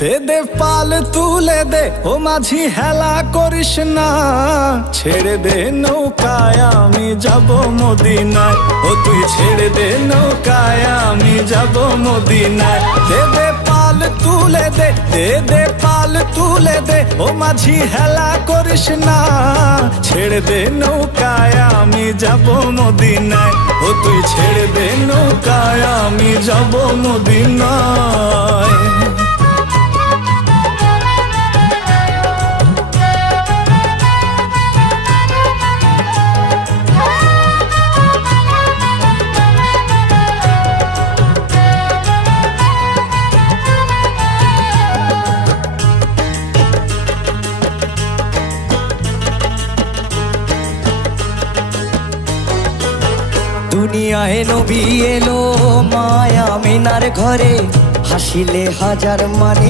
দে দে পাল তুলে দে ও মাঝি হেলা করিস না, ছেড়ে দে নৌকায় আমি যাব মদিনায়। ও তুই ছেড়ে দে নৌকায় আমি যাব মদিনায়। দে দে পাল তুলে দে, দে দে পাল তুলে দে ও মাঝি হেলা করিস না, ছেড়ে দে নৌকায় আমি যাব মদিনায়। ও তুই ছেড়ে দে নৌকায় আমি যাব মদিনায়। দুনিয়ায় নবী এলো মায়া মিনার ঘরে, হাসিলে হাজার মানে